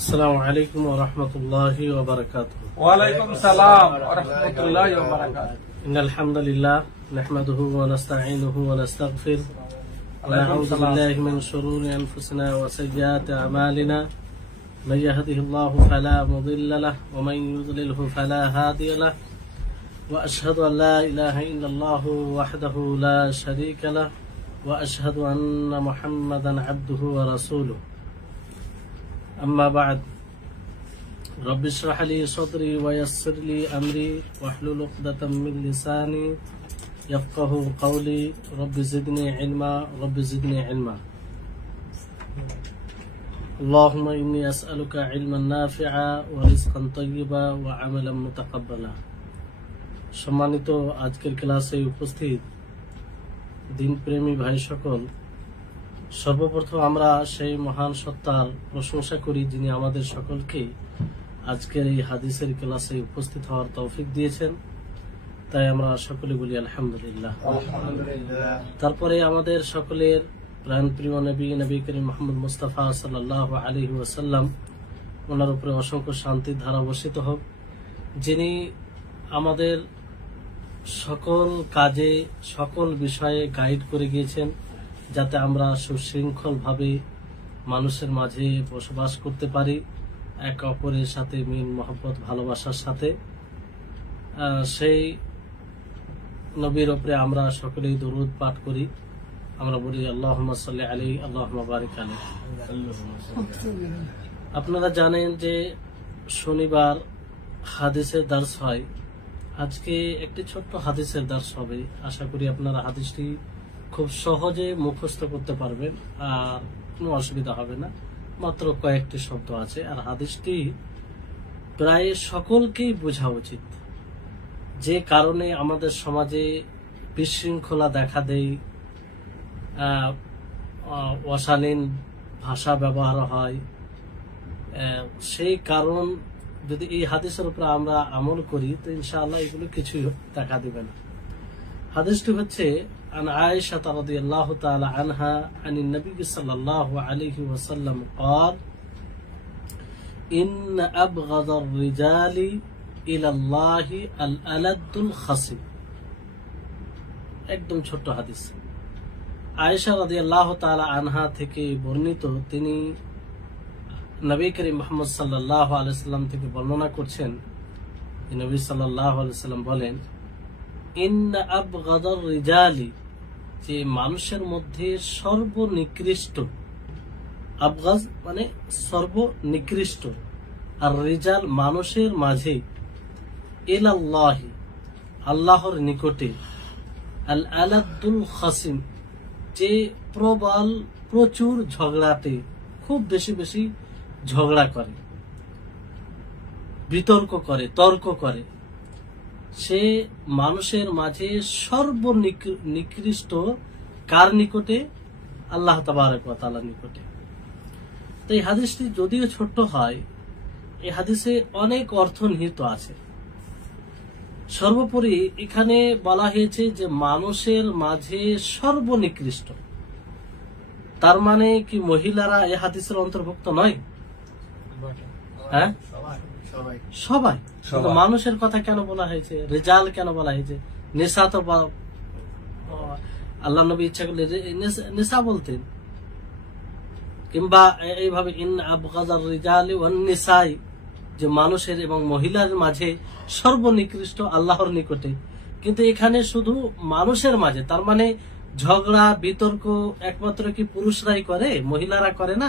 السلام عليكم ورحمة الله وبركاته. وعليكم السلام ورحمة الله وبركاته. إن الحمد لله نحمده ونستعينه ونستغفره ونعوذ بالله من شرور أنفسنا وسيئات أعمالنا من يهده الله فلا مضل له ومن يضلله فلا هادي له وأشهد أن لا إله إلا الله وحده لا شريك له وأشهد أن محمدا عبده ورسوله. أما بعد رب اشرح لي صدري ويسر لي أمري واحلل عقدة من لساني يفقهوا قولي رب زدني علما رب زدني علما. اللهم إني أسألك علما نافعا ورزقا طيبا وعملا متقبلا. সম্মানিত আজকের ক্লাসে উপস্থিত দিনপ্রেমী ভাই সকল, সর্বপ্রথম আমরা সেই মহান সত্তার প্রশংসা করি যিনি আমাদের সকলকে আজকের এই হাদিসের ক্লাসে উপস্থিত হওয়ার তৌফিক দিয়েছেন, তাই আমরা সকলে বলি আলহামদুলিল্লাহ। তারপরে আমাদের সকলের প্রাণপ্রিয় নবী করিম মুহাম্মদ মুস্তাফা সাল্লাল্লাহু আলাইহি ওয়াসাল্লাম, ওনার উপরে অসংখ্য শান্তির ধারা বর্ষিত হোক, যিনি আমাদের সকল কাজে সকল বিষয়ে গাইড করে গিয়েছেন যাতে আমরা সুশৃঙ্খলভাবে মানুষের মাঝে বসবাস করতে পারি, একে অপরের সাথে মিল মহব্বত ভালোবাসার সাথে। সেই নবীর উপরে আমরা সকলেই দরুদ পাঠ করি, আমরা বলি আল্লাহুম্মা সাল্লি আলাইহি আল্লাহুম্মা বারিক আলাইহি। আপনারা জানেন যে শনিবার হাদিসের দার্স হয়। আজকে একটি ছোট্ট হাদিসের দার্স হবে। আশা করি আপনারা হাদিসটি খুব সহজে মুখস্থ করতে পারবেন আর কোনো অসুবিধা হবে না। মাত্র কয়েকটি শব্দ আছে আর হাদিসটি প্রায় সকলকেই বোঝা উচিত। যে কারণে আমাদের সমাজে বিশৃঙ্খলা দেখা দেয়, অশালীন ভাষা ব্যবহার হয়, সেই কারণ যদি এই হাদিসের উপর আমরা আমল করি তো ইনশাআল্লাহ এগুলো কিছুই দেখা দিবে না। হাদিসটি হচ্ছে عن عائشة رضي الله تعالى عنها عن النبي صلى الله عليه وسلم قال إن أبغض الرجال إلى الله الألد الخصم। একদম ছোট্ট হাদিস। আয়েশা রাদিয়াল্লাহু তাআলা আনহা থেকে বর্ণিত, তিনি নবী করিম মুহাম্মদ সাল্লাল্লাহু আলাইহি ওয়াসাল্লাম থেকে বর্ণনা করছেন। নবী সাল্লাল্লাহু আলাইহি ওয়াসাল্লাম বলেন, ইন্না আবগাদার রিজালি, যে মানুষের মধ্যে সর্বনিকৃষ্ট, আবগাজ মানে সর্বনিকৃষ্ট, আর রিজাল মানুষের মাঝে, ইলাল্লাহি আল্লাহর নিকটে, আল আলাদুল খাসিম যে প্রবল প্রচুর ঝগড়াটে, খুব বেশি বেশি ঝগড়া করে, বিতর্ক করে, তর্ক করে, সে মানুষের মাঝে সর্বনিকৃষ্ট কার নিকটে? আল্লাহ তাবারক ওয়া তাআলার নিকটে। তো এই হাদিসটি যদিও ছোট্ট হয়, এই হাদিসে অনেক অর্থ নিহিত আছে। সর্বোপরি এখানে বলা হয়েছে যে মানুষের মাঝে সর্বনিকৃষ্ট, তার মানে কি মহিলারা এই হাদিসের অন্তর্ভুক্ত নয়? হ্যাঁ, সবাই। মানুষের কথা কেন বলা হয়েছে? রিজাল কেন বলা হয়েছে? নেশা তো আল্লাহ নবী ইচ্ছা করলে নেশা বলতেন, কিংবা এইভাবে ইন আবগাদার রিজালি ওয়ান নিসাই, যে মানুষের এবং মহিলার মাঝে সর্বনিকৃষ্ট আল্লাহর নিকটে। কিন্তু এখানে শুধু মানুষের মাঝে, তার মানে ঝগড়া বিতর্ক একমাত্র কি পুরুষরাই করে? মহিলারা করে না?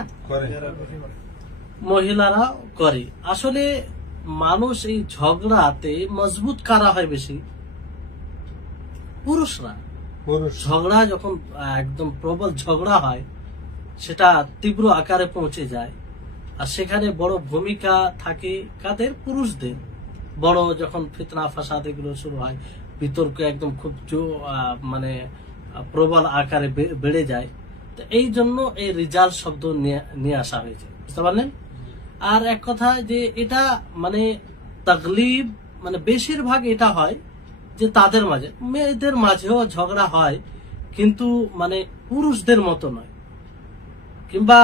মহিলারা করে। আসলে মানুষ এই ঝগড়াতে মজবুত কারা হয় বেশি? পুরুষরা। ঝগড়া যখন একদম প্রবল ঝগড়া হয়, সেটা তীব্র আকারে পৌঁছে যায়, আর সেখানে বড় ভূমিকা থাকে কাদের? পুরুষদের। বড় যখন ফিতনা ফাসাদ এগুলো শুরু হয়, বিতর্ক একদম খুব মানে প্রবল আকারে বেড়ে যায়, তো এই জন্য এই রিজাল শব্দ নিয়ে আসা হয়েছে, বুঝতে পারলেন? আর এক কথা যে এটা মানে তাগলিব, মানে বেশিরভাগ এটা হয় যে তাদের মাঝে, মেয়েদের মাঝেও ঝগড়া হয় কিন্তু মানে পুরুষদের মতো নয়, কিংবা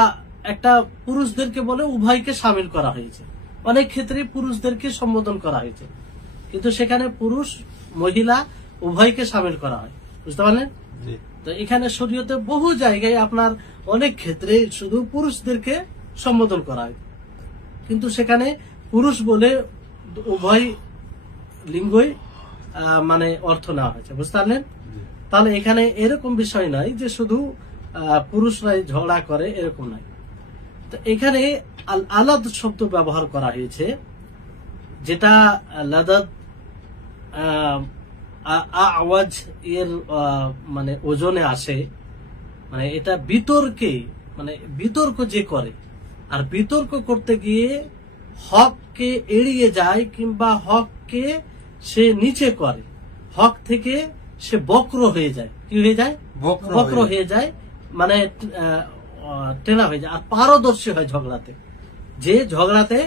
একটা পুরুষদেরকে বলে উভয়কে সামিল করা হয়েছে, অনেক ক্ষেত্রে পুরুষদেরকে সম্বোধন করা হয়েছে, কিন্তু সেখানে পুরুষ মহিলা উভয়কে সামিল করা হয়, বুঝতে পারলেন? তো এখানে শরীয়তে বহু জায়গায় আপনার অনেক ক্ষেত্রে শুধু পুরুষদেরকে সম্বোধন করা হয়, কিন্তু সেখানে পুরুষ বলে উভয় লিঙ্গই মানে অর্থ নেওয়া হয়েছে, বুঝতে পারলেন? তাহলে এখানে এরকম বিষয় নয় যে শুধু পুরুষরাই ঝগড়া করে, এরকম নয়। তো এখানে আল আলাদ শব্দ ব্যবহার করা হয়েছে, যেটা লাদাদ আওয়াজ এর মানে ওজনে আসে, মানে এটা বিতর্কে, মানে বিতর্ক যে করে, আর বিতর্ক করতে গিয়ে হককে এড়িয়ে যায় কিংবা হককে সে নিচে করে, হক থেকে সে বক্র হয়ে যায়, কি হয়ে যায়? বক্র হয়ে যায়, মানে টেনা হয়ে যায়, আর পারদর্শী হয় ঝগড়াতে। যে ঝগড়াতে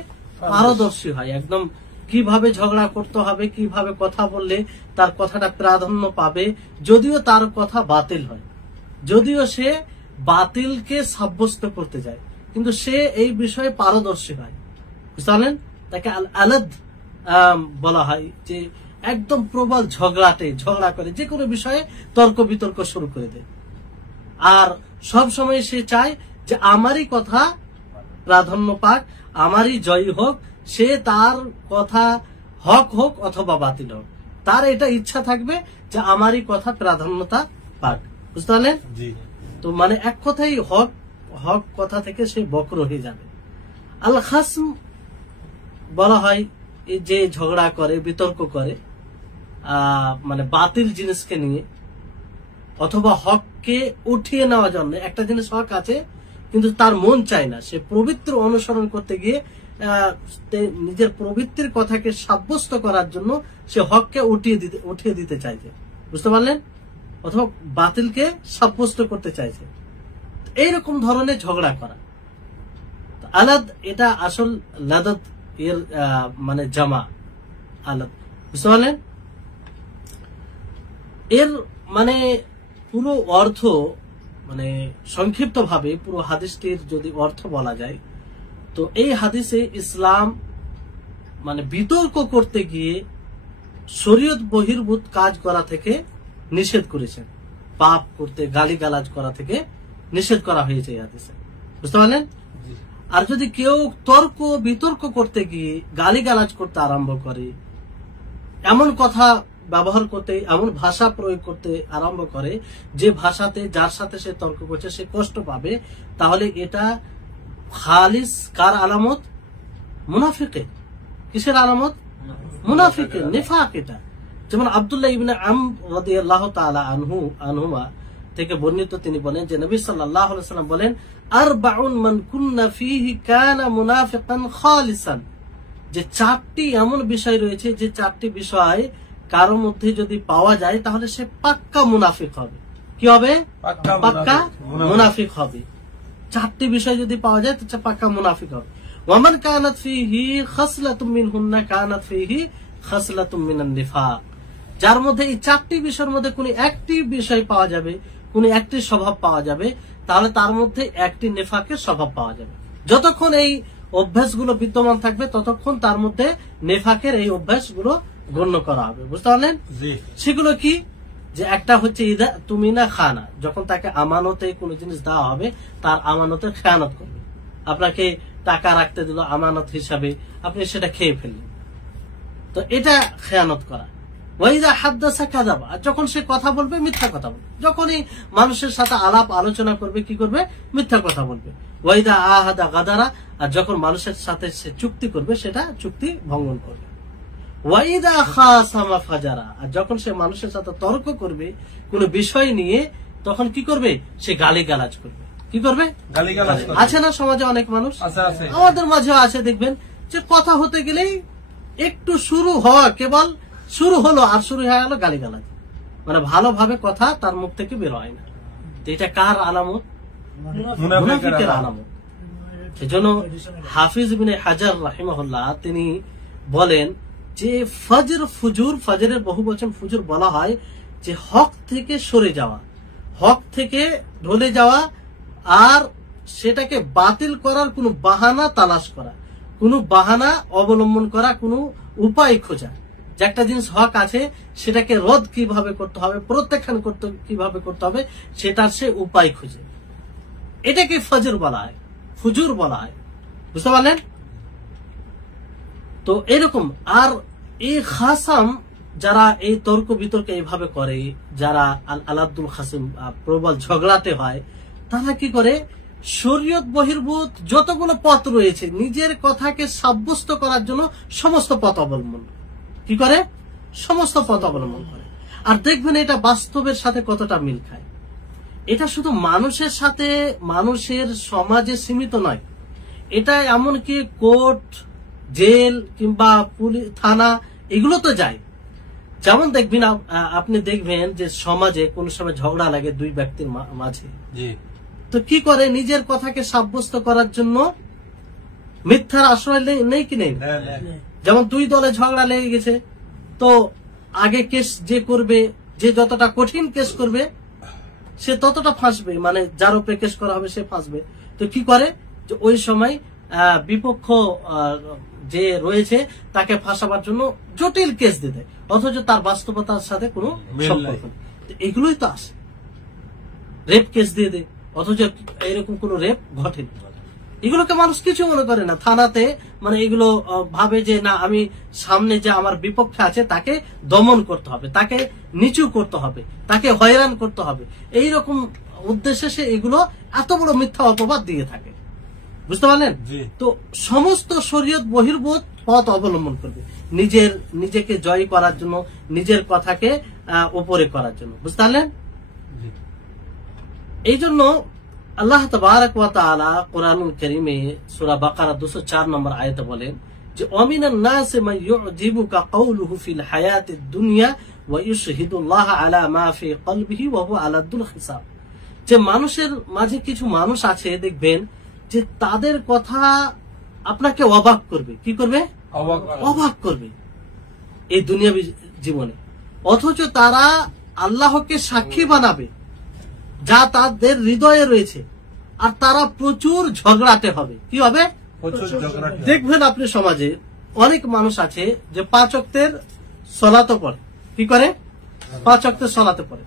পারদর্শী হয়, একদম কিভাবে ঝগড়া করতে হবে, কিভাবে কথা বললে তার কথাটা প্রাধান্য পাবে, যদিও তার কথা বাতিল হয়, যদিও সে বাতিলকে সাব্যস্ত করতে যায়, কিন্তু সে এই বিষয়ে পারদর্শী হয়, বুঝতে পারলেন? তাকে আল আলাদ বলা হয়, যে একদম প্রবল ঝগড়া করে, যে কোনো বিষয়ে তর্ক বিতর্ক শুরু করে দেয়, আর সব সময় সে চায় যে আমারই কথা প্রাধান্য পাক, আমারই জয়ী হোক, সে তার কথা হক হোক অথবা বাতিল হোক, তার এটা ইচ্ছা থাকবে যে আমারই কথা প্রাধান্যতা পাক, বুঝতে পারলেন? তো মানে এক কথাই হক কথা থেকে সে বক্র হয়ে যাবে। আল খাসম বলা হয় যে ঝগড়া করে, বিতর্ক করে, মানে বাতিল জিনিসকে নিয়ে অথবা হককে উঠিয়ে নেওয়ার জন্য। একটা জিনিস হক আছে কিন্তু তার মন চায় না, সে প্রবৃত্তির অনুসরণ করতে গিয়ে নিজের প্রবৃত্তির কথাকে সাব্যস্ত করার জন্য সে হককে উঠিয়ে দিতে চাইছে, বুঝতে পারলেন? অথবা বাতিলকে সাব্যস্ত করতে চাইছে, এইরকম ধরনের ঝগড়া করা। আলাদ এটা আসল লাদাত এর মানে জামা আলাদ, বুঝতে পারলেন? এর মানে পুরো অর্থ, মানে সংক্ষিপ্ত ভাবে পুরো হাদিসটির যদি অর্থ বলা যায়, তো এই হাদিসে ইসলাম মানে বিতর্ক করতে গিয়ে শরীয়ত বহির্ভূত কাজ করা থেকে নিষেধ করেছেন, পাপ করতে, গালিগালাজ করা থেকে নিষেধ করা হয়েছে এই হাদিসে, বুঝতে পারলেন? আর যদি কেউ তর্ক বিতর্ক করতে গিয়ে গালিগালাজ করতে আরম্ভ করে, এমন কথা ব্যবহার করতে, এমন ভাষা প্রয়োগ করতে আরম্ভ করে যে ভাষাতে যার সাথে সে তর্ক করছে সে কষ্ট পাবে, তাহলে এটা খালিস কার আলামত? মুনাফিকের। কিসের আলামত? মুনাফিকের, নিফাক। এটা যেমন আব্দুল্লাহ ইবনে আমর রাদিয়াল্লাহু তাআলা আনহুমা থেকে বর্ণিত, তিনি বলেন যে নবী সাল্লাল্লাহু আলাইহি ওয়াসাল্লাম বলেন, আরবাউন মান কুন্না ফীহি কানা মুনাফিকান খালিসান, যে চারটি এমন বিষয় রয়েছে, যে চারটি বিষয় কারোর মধ্যে যদি পাওয়া যায় তাহলে সে পাক্কা মুনাফিক হবে। কি হবে? পাক্কা মুনাফিক হবে। চারটি বিষয় যদি পাওয়া যায় তো পাক্কা মুনাফিক হবে। ওয়ামান কানাত ফীহি খাসলাতুম মিনহুন্না কানাত ফীহি খাসলাতুম মিনান নিফাক, যার মধ্যে এই চারটি বিষয়ের মধ্যে কোন একটি বিষয় পাওয়া যাবে, কোন একটি স্বভাব পাওয়া যাবে, তাহলে তার মধ্যে একটি নেফাকের স্বভাব পাওয়া যাবে। যতক্ষণ এই অভ্যাসগুলো বিদ্যমান থাকবে ততক্ষণ তার মধ্যে নেফাকের এই অভ্যাসগুলো গণ্য করা হবে, বুঝতে পারলেন? সেগুলো কি? যে একটা হচ্ছে ইদা তুমিনা খানা, যখন তাকে আমানতে কোনো জিনিস দেওয়া হবে তার আমানতের খেয়ানত করবে। আপনাকে টাকা রাখতে দিল আমানত হিসাবে, আপনি সেটা খেয়ে ফেললেন, তো এটা খেয়ানত করা। ওয়াইদা হাদ্দাসা কাযাবা, যখন সে কথা বলবে মিথ্যা কথা বলবে, যখনই মানুষের সাথে আলাপ আলোচনা করবে কি করবে? মিথ্যা কথা বলবে। ওয়াইদা আহাদা গাদারা, আর যখন মানুষের সাথে সে চুক্তি করবে সেটা চুক্তি ভঙ্গন করবে। ওয়াইদা খাসামা ফাজারা, আর যখন সে মানুষের সাথে তর্ক করবে কোন বিষয় নিয়ে তখন কি করবে? সে গালিগালাজ করবে। কি করবে? গালিগালাজ। আছে না সমাজে অনেক মানুষ, আমাদের মাঝেও আছে, দেখবেন যে কথা হতে গেলেই একটু শুরু হওয়া, কেবল শুরু হলো আর শুরু হয়ে গেল গালিগালাজ, মানে ভালোভাবে কথা তার মুখ থেকে বের হয় না। এটা কার আলামত? মুনাফিকের আলামত। সেজন্য হাফিজ ইবনে হাজার রাহিমাহুল্লাহ তিনি বলেন যে ফজরের বহু বচন ফুজুর বলা হয়, যে হক থেকে সরে যাওয়া, হক থেকে ঢলে যাওয়া, আর সেটাকে বাতিল করার কোনো বাহানা তালাশ করা, কোনো বাহানা অবলম্বন করা, কোনো উপায় খোঁজা, যে একটা জিনিস হক আছে সেটাকে রদ কিভাবে করতে হবে, প্রত্যাখ্যান করতে কিভাবে করতে হবে, সেটার সে উপায় খুঁজে। এটাকে ফজর বলা হয়, ফুজুর বলা হয়। বুঝতে পারলেন? তো এরকম। আর এই খাসাম যারা এই তর্ক বিতর্ক এইভাবে করে, যারা আলাদুল খাসিম প্রবল ঝগড়াতে হয়, তারা কি করে শরীয়ত বহির্ভূত যতগুলো পথ রয়েছে নিজের কথাকে সাব্যস্ত করার জন্য সমস্ত পথ অবলম্বন কি করে, সমস্ত পথ অবলম্বন করে। আর দেখবেন এটা বাস্তবের সাথে কতটা মিল খায়। এটা শুধু মানুষের সাথে, মানুষের সমাজে সীমিত নয়, এটা এমনকি কোর্ট, জেল কিংবা পুলিশ, থানা, এগুলো তো যায়। যেমন দেখবেন আপনি দেখবেন যে সমাজে কোন সময় ঝগড়া লাগে দুই ব্যক্তির মাঝে, তো কি করে নিজের কথাকে সাব্যস্ত করার জন্য মিথ্যার আশ্রয় নেই কি নেই? যেমন দুই দলে ঝগড়া লেগে গেছে, তো আগে কেস যে করবে, যে যতটা কঠিন কেস করবে সে ততটা ফাঁসবে, মানে যার উপরে কেস করা হবে সে ফাঁসবে। তো কি করে যে ওই সময় বিপক্ষ যে রয়েছে তাকে ফাঁসাবার জন্য জটিল কেস দিতে, অথচ তার বাস্তবতার সাথে কোনো সম্পর্ক নেই। এগুলোই তো আসে, রেপ কেস দিয়ে দেয়, অথচ এরকম কোন রেপ ঘটেনি। এগুলোকে মানুষ কিছু মনে করে না। থানাতে মানে এগুলো ভাবে যে না, আমি সামনে যে আমার বিপক্ষে আছে তাকে দমন করতে হবে, তাকে নিচু করতে হবে, তাকে হয়রান করতে হবে, এইরকম উদ্দেশ্যে সে এগুলো এত বড় মিথ্যা অপবাদ দিয়ে থাকে। বুঝতে পারলেন? তো সমস্ত শরীয়ত বহির্ভূত পথ অবলম্বন করবে নিজেকে জয় করার জন্য, নিজের কথাকে উপরে করার জন্য। বুঝতে পারলেন? এই জন্য আল্লাহ তাবারাক ওয়া তাআলা কুরআনুল কারীমে সূরা বাকারা 204 নম্বর আয়াতে বলেন যে ওয়ামিনান নাসি মান ইউজিবুকা কাওলুহু ফিল হায়াতিদ দুনিয়া ওয়া ইউশহিদুল্লাহ আলা মা ফি কলবিহি ওয়া হুয়া আলাদুল হিসাব। যে মানুষের মাঝে কিছু মানুষ আছে দেখবেন যে তাদের কথা আপনাকে অবাক করবে। কি করবে? অবাক করবে এই দুনিয়াবী জীবনে, অথচ তারা আল্লাহকে সাক্ষী বানাবে যা তাদের হৃদয়ে রয়েছে, আর তারা প্রচুর ঝগড়াতে হবে। কি হবে? দেখবেন আপনি সমাজে অনেক মানুষ আছে যে 5 ওয়াক্তের সালাত পড়ে। কি করে? 5 ওয়াক্তের সালাতে পড়ে,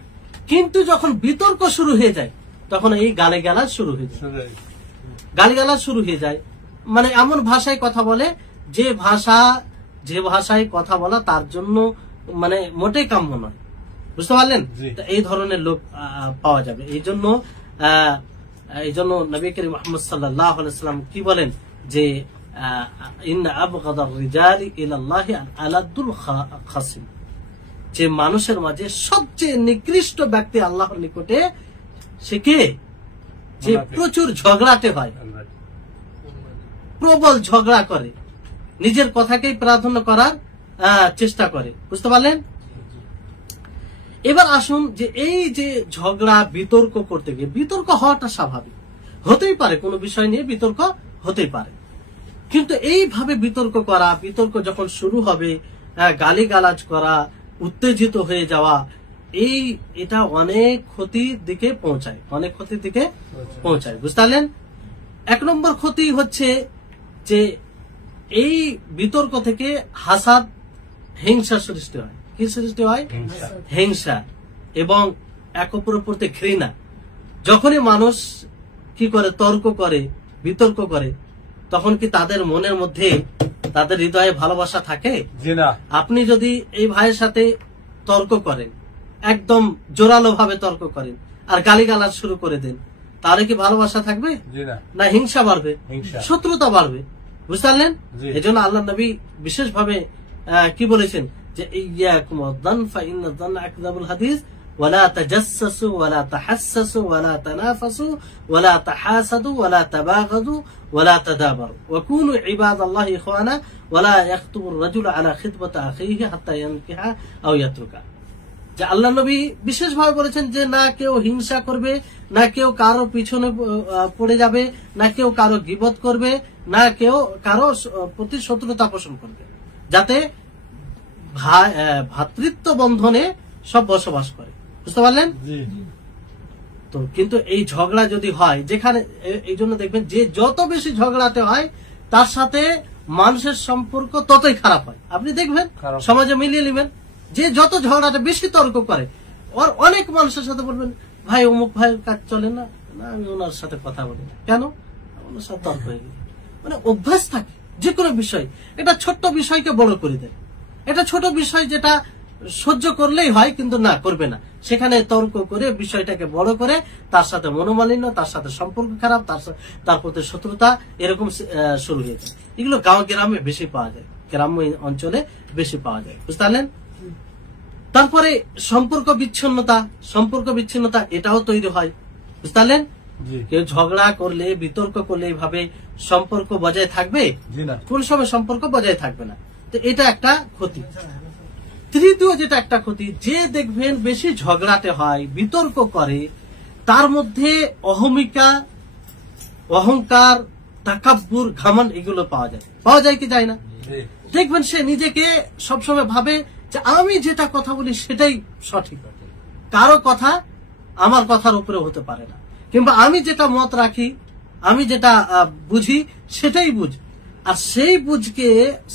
কিন্তু যখন বিতর্ক শুরু হয়ে যায় তখন এই গালিগালাজ শুরু হয়ে যায়, গালিগালাজ শুরু হয়ে যায়। মানে এমন ভাষায় কথা বলে যে ভাষায় কথা বলা তার জন্য মানে মোটেই কাম্য নয়। বুঝতে পারলেন? এই ধরনের লোক পাওয়া যাবে। এই জন্য নবী করিম মুহাম্মদ সাল্লাল্লাহু আলাইহি ওয়াসাল্লাম কি বলেন যে ইন্না আবগাদার রিজালি ইলাল্লাহি আলাদুল খাসিম, যে মানুষের মাঝে সবচেয়ে নিকৃষ্ট ব্যক্তি আল্লাহর নিকটে সে কে? যে প্রচুর ঝগড়াতে হয়, প্রবল ঝগড়া করে, নিজের কথাকেই প্রাধান্য করার চেষ্টা করে। বুঝতে পারলেন? এবার আসুন যে এই যে ঝগড়া বিতর্ক করতে গিয়ে, বিতর্ক হওয়াটা স্বাভাবিক, হতেই পারে, কোনো বিষয় নিয়ে বিতর্ক হতেই পারে, কিন্তু এইভাবে বিতর্ক করা, বিতর্ক যখন শুরু হবে, গালিগালাজ করা, উত্তেজিত হয়ে যাওয়া, এটা অনেক ক্ষতির দিকে পৌঁছায়, অনেক ক্ষতির দিকে পৌঁছায়। বুঝতে পারলেন? 1 নম্বর ক্ষতি হচ্ছে যে এই বিতর্ক থেকে হাসাদ, হিংসা সৃষ্টি হয়। কি সৃষ্টি হয়? হিংসা এবং এক অপরের প্রতি ঘৃণা। যখনই মানুষ কি করে, তর্ক করে, বিতর্ক করে, তখন কি তাদের মনের মধ্যে, তাদের হৃদয়ে ভালোবাসা থাকে? আপনি যদি এই ভাইয়ের সাথে তর্ক করেন, একদম জোরালো ভাবে তর্ক করেন আর গালিগালাজ শুরু করে দেন, তাহলে কি ভালোবাসা থাকবে? না, হিংসা বাড়বে, শত্রুতা বাড়বে। বুঝতে পারলেন? এই জন্য আল্লাহ নবী বিশেষ ভাবে কি বলেছেন যে ইয়াকুম ওয়াদ-দান ফাইন্না আদ-দান আকযাবুল হাদিস ওয়ালা তাজাসসু ওয়ালা তাহাসসু ওয়ালা তানাফাসু ওয়ালা তাহাসাদু ওয়ালা তাবাগাদু ওয়ালা তাদাবারু ওয়া কুনু ইবাদাল্লাহি ইখওয়ানা ওয়ালা ইয়াখতুবু আর-রাজুলু আলা খিতবাতি আখিহি হাত্তা ইয়ানকিহা আও ইয়াতরুকা। যে আল্লাহ নবী বিশেষ ভাবে বলেছেন যে না কেউ হিংসা করবে, না কেউ কারো পিছনে পড়ে যাবে, না কেউ কারো গীবত করবে, না কেউ কারো প্রতি শত্রুতা পোষণ করবে, যাতে ভ্রাতৃত্ব বন্ধনে সব বসবাস করে। বুঝতে পারলেন? তো কিন্তু এই ঝগড়া যদি হয়, যেখানে এই জন্য দেখবেন যে যত বেশি ঝগড়াতে হয় তার সাথে মানুষের সম্পর্ক ততই খারাপ হয়। আপনি দেখবেন সমাজে মিলিয়ে নেবেন, যে যত ঝগড়াটা বেশি তর্ক করে, ওর অনেক মানুষের সাথে বলবেন ভাই অমুক ভাইয়ের কাজ চলে না, আমি ওনার সাথে কথা বলি না, কেন? ওনার সাথে তর্ক হয়ে গেছে। মানে অভ্যাস থাকে যে কোনো বিষয়, এটা ছোট্ট বিষয়কে বড় করে দেয়। এটা ছোট বিষয় যেটা সহ্য করলেই হয়, কিন্তু না করবে না, সেখানে তর্ক করে বিষয়টাকে বড় করে তার সাথে মনোমালিন্য, তার সাথে সম্পর্ক খারাপ, তার প্রতি শত্রুতা, এরকম শুরু হয়ে যায়। এগুলো গাঁও গ্রামে বেশি পাওয়া যায়, গ্রাম্য অঞ্চলে বেশি পাওয়া যায়, বুঝতে পারলেন? তারপরে সম্পর্ক বিচ্ছিন্নতা এটাও তৈরি হয়, বুঝতে পারলেন? কেউ ঝগড়া করলে, বিতর্ক করলে এইভাবে সম্পর্ক বজায় থাকবে? কোন সময় সম্পর্ক বজায় থাকবে না। তো এটা একটা ক্ষতি। তৃতীয় যেটা একটা ক্ষতি, যে দেখবেন বেশি ঝগড়াতে হয়, বিতর্ক করে, তার মধ্যে অহংকার, তাকাব্বুর, ঘামান এগুলো পাওয়া যায় কি যায় না? দেখবেন সে নিজেকে সবসময় ভাবে যে আমি যেটা কথা বলি সেটাই সঠিক, কারো কথা আমার কথার উপরে হতে পারে না, কিংবা আমি যেটা মত রাখি, আমি যেটা বুঝি সেটাই বুঝ। আর সেই বুঝকে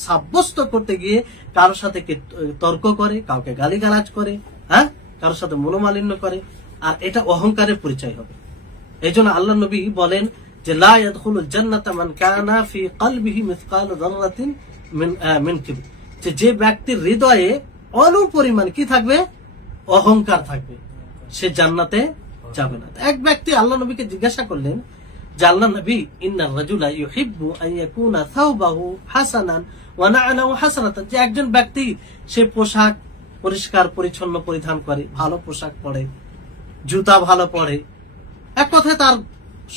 সাব্যস্ত করতে গিয়ে কারোর সাথে তর্ক করে, কাউকে গালিগালাজ করে, কারোর সাথে মনোমালিন্য করে, আর এটা অহংকারের পরিচয় হবে। এই জন্য আল্লাহ নবী বলেন যে লা ইয়াদখুলুল জান্নাতা মান কানা ফি কলবিহি মিসকালু যাররাতিন মিন কিবর, যে ব্যক্তির হৃদয়ে অনুপরিমাণ কি থাকবে? অহংকার থাকবে, সে জান্নাতে যাবে না। এক ব্যক্তি আল্লাহ নবীকে জিজ্ঞাসা করলেন যে আল্লাহ নবী, ইন্নার রাজুলা ইউহিব্বু আন ইয়াকুনা সাওবাহু হাসানান ওয়া না'লাহু হাসানাতান, যে একজন ব্যক্তি সে পোশাক পরিষ্কার পরিচ্ছন্ন পরিধান করে, ভালো পোশাক পরে, জুতা ভালো পরে, এক কথায় তার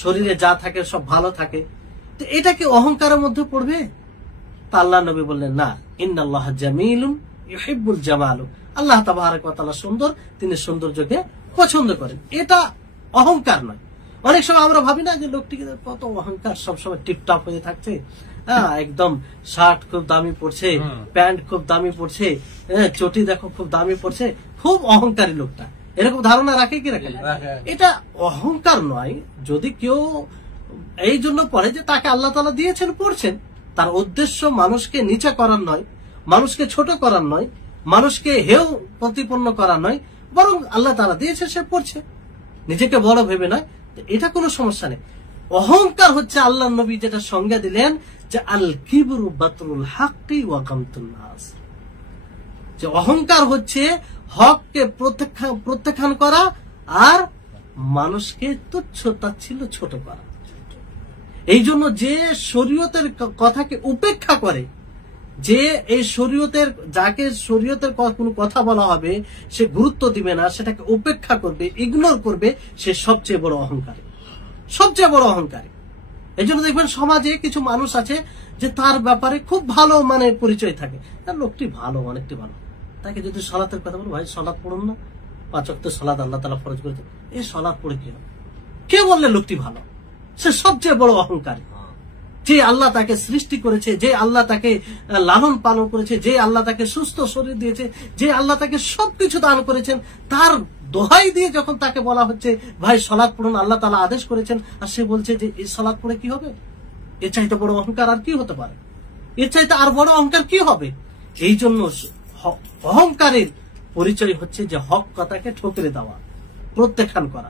শরীরে যা থাকে সব ভালো থাকে, তো এটা কি অহংকারের মধ্যে পড়বে? তা আল্লাহ নবী বললেন না, ইন্নাল্লাহ জামিলুন ইউহিব্বুল জামাল, আল্লাহ তাবারক ওয়া তাআলা সুন্দর, তিনি সৌন্দর্যকে পছন্দ করেন। এটা অহংকার নয়। অনেক সময় আমরা ভাবি না যে লোকটি কত অহংকার, সবসময় টিপটপ হয়ে থাকছে, একদম শার্ট খুব দামি পড়ছে, প্যান্ট খুব দামি পড়ছে, চটি দেখো খুব দামি পড়ছে, খুব অহংকারী লোকটা, এরকম ধারণা রাখে কি রাখে? এটা অহংকার নয়। যদি কেউ এই জন্য পড়ে যে তাকে আল্লাহ তাআলা দিয়েছেন, পড়ছেন, তার উদ্দেশ্য মানুষকে নিচে করার নয়, মানুষকে ছোট করার নয়, মানুষকে হেয় প্রতিপন্ন করার নয়, বরং আল্লাহ তাআলা দিয়েছে, সে পড়ছে, নিজেকে বড় ভেবে নয়, এটা কোনো সমস্যা নেই। অহংকার হচ্ছে আল্লাহ নবী যেটা সংজ্ঞা দিলেন যে আল কিবরু বাতরুল হাক্কি ওয়া গামতুন নাস, যে অহংকার হচ্ছে হককে প্রত্যাখ্যান করা আর মানুষকে তুচ্ছ তাচ্ছিল্য ছোট করা। এই জন্য যে শরীয়তের কথাকে উপেক্ষা করে, যে এই শরীয়তের, যাকে শরীয়তের কোনো কথা বলা হবে সে গুরুত্ব দিবে না, সেটাকে উপেক্ষা করবে, ইগনোর করবে, সে সবচেয়ে বড় অহংকারী, সবচেয়ে বড় অহংকারী। এই জন্য দেখবেন সমাজে কিছু মানুষ আছে যে তার ব্যাপারে খুব ভালো মানে পরিচয় থাকে, তার লোকটি ভালো, অনেকটি ভালো, তাকে যদি সালাতের কথা বলো, ভাই সালাত পড়ুন না, 5 ওয়াক্ত সালাত আল্লাহ তাআলা ফরজ করেছে, এই সালাত পড়ে কি হবে? কে বললে লোকটি ভালো? সে সবচেয়ে বড় অহংকারী। যে আল্লাহ তাকে সৃষ্টি করেছে, যে আল্লাহ তাকে লালন পালন করেছে, যে আল্লাহ তাকে সুস্থ শরীর দিয়েছে, যে আল্লাহ তাকে সবকিছু দান করেছেন, তার দোহাই দিয়ে যখন তাকে বলা হচ্ছে ভাই সালাত পড়ুন, আল্লাহ তাআলা আদেশ করেছেন, আর সে বলছে যে এই সালাত পড়ে কি হবে? এর চাইতে বড় অহংকার আর কি হতে পারে? এর চাইতে আর বড় অহংকার কি হবে? এই জন্য অহংকারের পরিচয় হচ্ছে যে হক কথাকে ঠকরে দেওয়া, প্রত্যাখ্যান করা,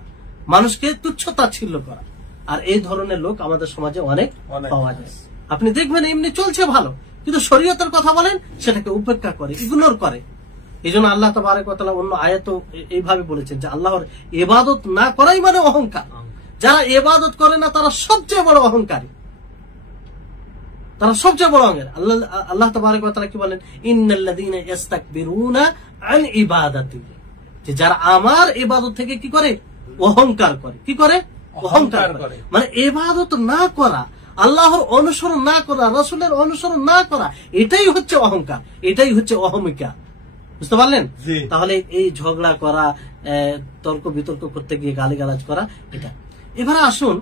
মানুষকে তুচ্ছ তাচ্ছিল্য করা। আর এই ধরনের লোক আমাদের সমাজে অনেক পাওয়া যায়। আপনি দেখবেন এমনি চলছে ভালো, কিন্তু শরীয়তের কথা বলেন সেটাকে উপেক্ষা করে, ইগনোর করে। এই জন্য আল্লাহ তাবারক ওয়া তাআলা অন্য আয়াত এইভাবে বলেছেন যে আল্লাহর ইবাদত না করাই মানে অহংকার। যারা ইবাদত করে না তারা সবচেয়ে বড় অহংকারী, তারা সবচেয়ে বড় অহংকারী। আল্লাহ তাবারক ওয়া তাআলা কি বলেন? ইন্নাল্লাযীনা ইস্তাকবিরুনা আন ইবাদাতি, যে যারা আমার ইবাদত থেকে কি করে? অহংকার করে। কি করে? অহংকার করে। মানে ইবাদত না করা, আল্লাহর অনুসরণ না করা, রাসূলের অনুসরণ না করা, এটাই হচ্ছে অহংকার, এটাই হচ্ছে অহমিকা। বুঝতে পারলেন? তাহলে এই ঝগড়া করা, তর্ক বিতর্ক করতে গিয়ে গালিগালাজ করা, এটা। এবারে আসুন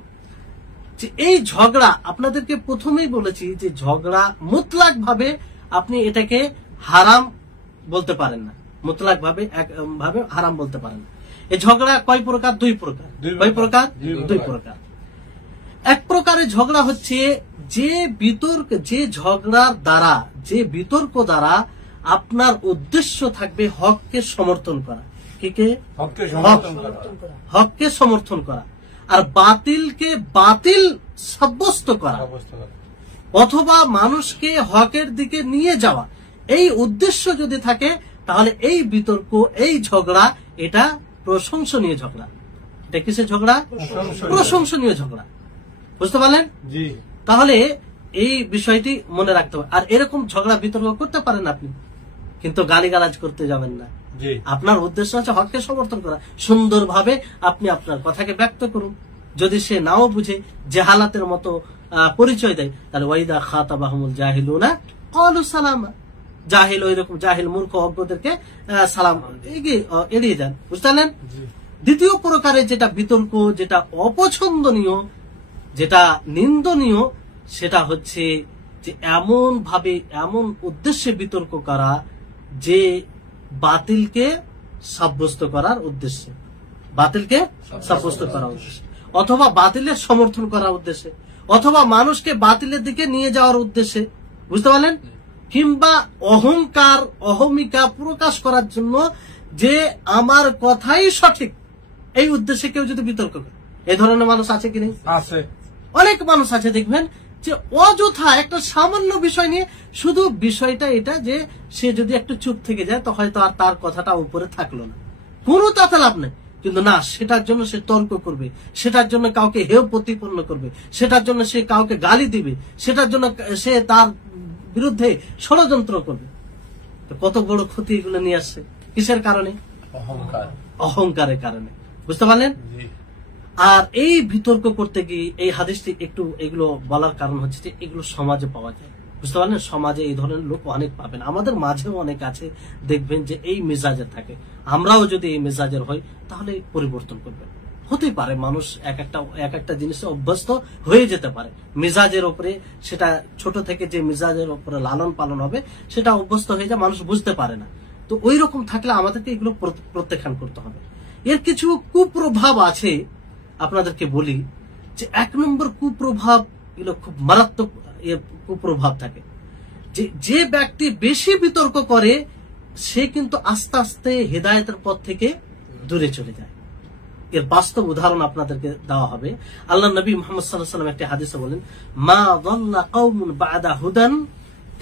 যে এই ঝগড়া, আপনাদেরকে প্রথমেই বলেছি যে ঝগড়া মুতলাক ভাবে আপনি এটাকে হারাম বলতে পারেন না, মুতলাক ভাবে হারাম বলতে পারেন না। এই ঝগড়া কয় প্রকার? দুই প্রকার। কয় প্রকার? দুই প্রকার। এক প্রকারের ঝগড়া হচ্ছে যে বিতর্ক, যে ঝগড়ার দ্বারা, যে বিতর্ক দ্বারা আপনার উদ্দেশ্য থাকবে হককে সমর্থন করা। কে? হককে সমর্থন করা, আর বাতিলকে বাতিল সাব্যস্ত করা, অথবা মানুষকে হকের দিকে নিয়ে যাওয়া। এই উদ্দেশ্য যদি থাকে তাহলে এই বিতর্ক, এই ঝগড়া, এটা প্রশংসনীয় ঝগড়া। এটা কিসের ঝগড়া? প্রশংসনীয় ঝগড়া। বুঝতে পারলেন? তাহলে এই বিষয়টি মনে রাখতে হবে। আর এরকম ঝগড়া বিতর্ক করতে পারেন আপনি, কিন্তু গালিগালাজ করতে যাবেন না। আপনার উদ্দেশ্য হচ্ছে হককে সমর্থন করা। সুন্দরভাবে আপনি আপনার কথাকে ব্যক্ত করুন। যদি সে নাও বুঝে, জাহালাতের মতো পরিচয় দেয়, তাহলে ওয়াইদা খাতাবাহুমুল জাহিলুনা ক্বালু সালামা। জাহিল, ওইরকম জাহিল মূর্খ অজ্ঞদেরকে সালাম এড়িয়ে যান। বুঝতে পারলেন? দ্বিতীয় প্রকারের যেটা বিতর্ক, যেটা অপছন্দনীয়, যেটা নিন্দনীয়, সেটা হচ্ছে যে এমন ভাবে, এমন উদ্দেশ্যে বিতর্ক করা যে বাতিলকে সাব্যস্ত করার উদ্দেশ্যে, বাতিলকে সাব্যস্ত করার উদ্দেশ্যে, অথবা বাতিলের সমর্থন করার উদ্দেশ্যে, অথবা মানুষকে বাতিলের দিকে নিয়ে যাওয়ার উদ্দেশ্যে। বুঝতে পারলেন? কিংবা অহংকার, অহমিকা প্রকাশ করার জন্য যে আমার কথাই সঠিক, এই উদ্দেশ্যে কেউ যদি বিতর্ক করে। এই ধরনের মানুষ আছে কি নেই? আছে, অনেক মানুষ আছে। দেখবেন যে অযথা একটা সামান্য বিষয় নিয়ে, শুধু বিষয়টা এটা যে সে যদি একটু চুপ থেকে যায় তো হয়তো আর তার কথাটা উপরে থাকলো না, কোনো তাতে লাভ নেই। কিন্তু না, সেটার জন্য সে তর্ক করবে, সেটার জন্য কাউকে হেয় প্রতিপন্ন করবে, সেটার জন্য সে কাউকে গালি দিবে, সেটার জন্য সে তার বিরুদ্ধে ষড়যন্ত্র করবে। তো কত বড় ক্ষতি এগুলো নিয়ে আসছে। কিসের কারণে? অহংকারের কারণে। বুঝতে পারলেন? আর এই বিতর্ক করতে গিয়ে এই হাদিসটি একটু এগুলো বলার কারণ হচ্ছে যে এগুলো সমাজে পাওয়া যায়। বুঝতে পারলেন? সমাজে এই ধরনের লোক অনেক পাবেন, আমাদের মাঝেও অনেক আছে। দেখবেন যে এই মেজাজের থাকে। আমরাও যদি এই মেজাজের হই তাহলে পরিবর্তন করবে। হতেই পারে মানুষ এক একটা জিনিসে অভ্যস্ত হয়ে যেতে পারে। মেজাজের উপরে, সেটা ছোট থেকে যে মেজাজের উপরে লালন পালন হবে সেটা অভ্যস্ত হয়ে যায়, মানুষ বুঝতে পারে না। তো ওই রকম থাকলে আমাদেরকে এগুলো প্রত্যাখ্যান করতে হবে। এর কিছু কুপ্রভাব আছে, আপনাদেরকে বলি যে 1 নম্বর কুপ্রভাব, এগুলো খুব মারাত্মক কুপ্রভাব থাকে। যে ব্যক্তি বেশি বিতর্ক করে সে কিন্তু আস্তে আস্তে হেদায়েতের পথ থেকে দূরে চলে যায়। এর বাস্তব উদাহরণ আপনাদেরকে দেওয়া হবে। আল্লাহ নবী মুহাম্মদ সাল্লাল্লাহু আলাইহি ওয়াসাল্লাম একটি হাদিসে বলেন, মা যাল্লা কওমুন বা'দা হুদান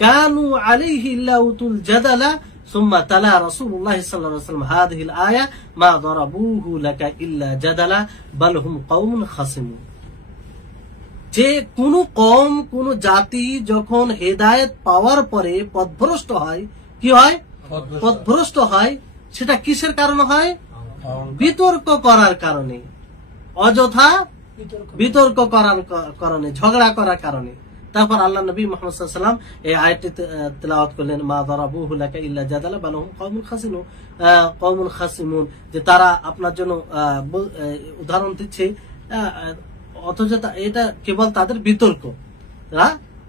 কানু আলাইহি ইল্লা উতুল জাদালা সুম্মা তালা রাসূলুল্লাহ সাল্লাল্লাহু আলাইহি ওয়াসাল্লাম হাযিহিল আয়া মা দারাবুহু লাকা ইল্লা জাদালা বাল হুম কওমুন খাসিমুন। যে কোন কওম, কোন জাতি যখন হেদায়েত পাওয়ার পরে পথভ্রষ্ট হয়, কি হয়? পথভ্রষ্ট হয়। সেটা কিসের কারণে হয়? বিতর্ক করার কারণে, অযথা বিতর্ক করার কারণে, ঝগড়া করার কারণে। তারপর আল্লাহ নবী মুহাম্মদ সাল্লাল্লাহু আলাইহি ওয়াসাল্লাম এই আয়াতটি তেলাওয়াত করলেন, মা দারাবুহু লাকা ইল্লা জাদালা বাল হুম কওমুন খাসিমুন, যে তারা আপনার জন্য উদাহরণ দিচ্ছে, অথচ এটা কেবল তাদের বিতর্ক,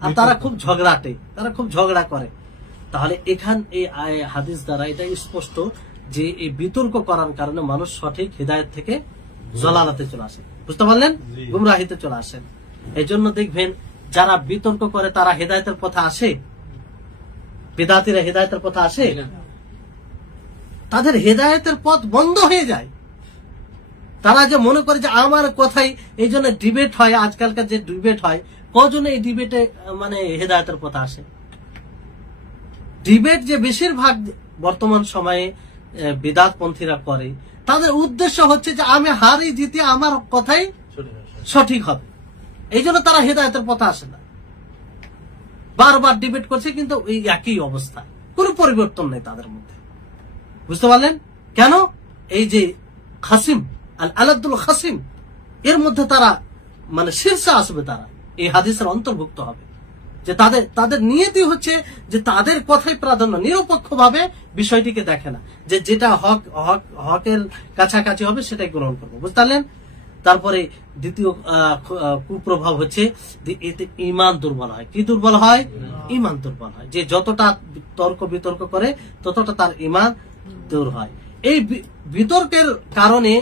আর তারা খুব ঝগড়াটে, তারা খুব ঝগড়া করে। তাহলে এই হাদিস দ্বারা এটা স্পষ্ট যে এই বিতর্ক করার কারণে মানুষ সঠিক হিদায়াত থেকে জলালাতে চলে আসে। বুঝতে পারলেন? গুমরাহিতে চলে আসেন। এই জন্য দেখবেন যারা বিতর্ক করে তারা হেদায়েতের পথে আসে, বিদআতীরা হেদায়েতের পথে আসে, তাদের হেদায়েতের পথ বন্ধ হয়ে যায়। তারা যে মনে করে যে আমার কথাই, এই জন্য ডিবেট হয়, আজকালকার যে ডিবেট হয়, কজন এই ডিবেটে মানে হেদায়েতের পথে আসে? ডিবেট যে বেশিরভাগ বর্তমান সময়ে বিদআতপন্থীরা করে, তাদের উদ্দেশ্য হচ্ছে যে আমি হারি জিতি, আমার কথাই সঠিক হবে। এই জন্য তারা হেদায়েতের পথে আসে না, বারবার ডিবেট করছে, কিন্তু এই একই অবস্থা, কোনো পরিবর্তন নেই তাদের মধ্যে। বুঝতে পারলেন? কেন? এই যে খাসিম, আল আলাদুল খাসিম, এর মধ্যে তারা মানে শীর্ষে আসবে, তারা এই হাদিসের অন্তর্ভুক্ত হবে। যে তাদের নিয়তি হচ্ছে যে তাদের কথাই প্রাধান্য, নিরপেক্ষভাবে বিষয়টিকে দেখে না, যে যেটা হকের কাছাকাছি হবে সেটাই গ্রহণ করবো। বুঝতে পারলেন? তারপরে দ্বিতীয় কুপ্রভাব হচ্ছে এতে ঈমান দুর্বল হয়। কি দুর্বল হয়? ঈমান দুর্বল হয়। যে যতটা তর্ক বিতর্ক করে ততটা তার ঈমান দূর হয়। এই বিতর্কের কারণে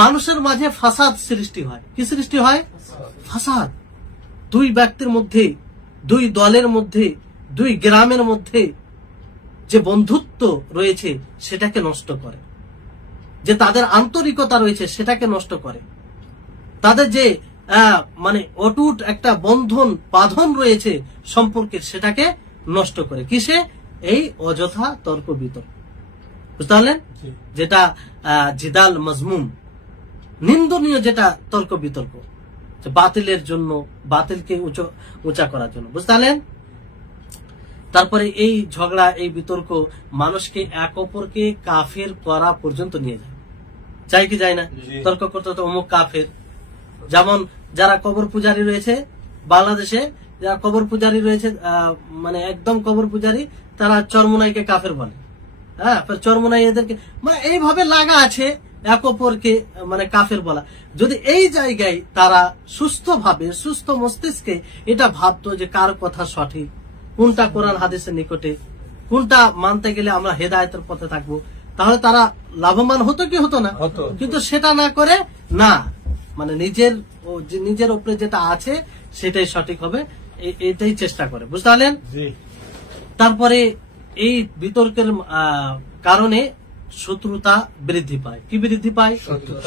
মানুষের মাঝে ফাসাদ সৃষ্টি হয়। কি সৃষ্টি হয়? ফাসাদ। দুই ব্যক্তির মধ্যে, দুই দলের মধ্যে, দুই গ্রামের মধ্যে যে বন্ধুত্ব রয়েছে সেটাকে নষ্ট করে, যে তাদের আন্তরিকতা রয়েছে সেটাকে নষ্ট করে, তাদের যে মানে অটুট একটা বন্ধন বাঁধন রয়েছে সম্পর্কের সেটাকে নষ্ট করে। কিসে? এই অযথা তর্ক বিতর্ক। বুঝতে পারলেন? যেটা জিদাল মজমুম, নিন্দনীয় যেটা তর্ক বিতর্ক, বাতিলের জন্য, বাতিলকে উঁচা করার জন্য। বুঝতে পারলেন? তারপরে এই ঝগড়া, এই বিতর্ক মানুষকে এক অপরকে কাফের করা পর্যন্ত নিয়ে যায়। চাই কি যায় না? তর্ক করতে তো অমুক কাফের। যেমন যারা কবর পূজারী রয়েছে বাংলাদেশে, যারা কবর পূজারী রয়েছে, মানে একদম কবর পূজারী, তারা চরমোনাইকে কাফের বলে। হ্যাঁ, চরমোনাই এদেরকে মানে এইভাবে লাগা আছে এক অপরকে মানে কাফের বলা। যদি এই জায়গায় তারা সুস্থভাবে, সুস্থ মস্তিষ্কে এটা ভাবতো যে কার কথা সঠিক, কোনটা কোরআন হাদিসের নিকটে, কোনটা মানতে গেলে আমরা হেদায়েতের পথে থাকবো, তাহলে তারা লাভবান হতো কি হতো না? কিন্তু সেটা না করে না, মানে নিজের উপরে যেটা আছে সেটাই সঠিক হবে, এটাই চেষ্টা করে। বুঝতে পারলেন? তারপরে এই বিতর্কের কারণে শত্রুতা বৃদ্ধি পায়। কি বৃদ্ধি পায়?